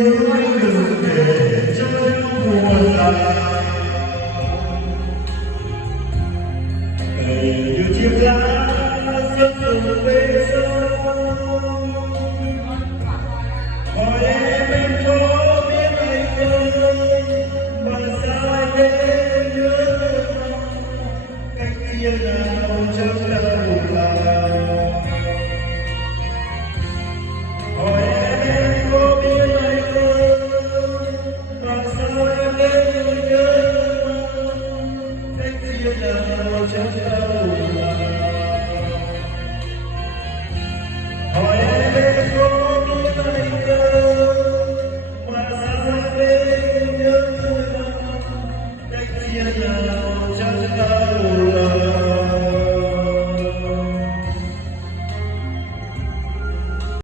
Hãy subscribe cho kênh Ghiền Mì Gõ để không bỏ lỡ những video hấp dẫn.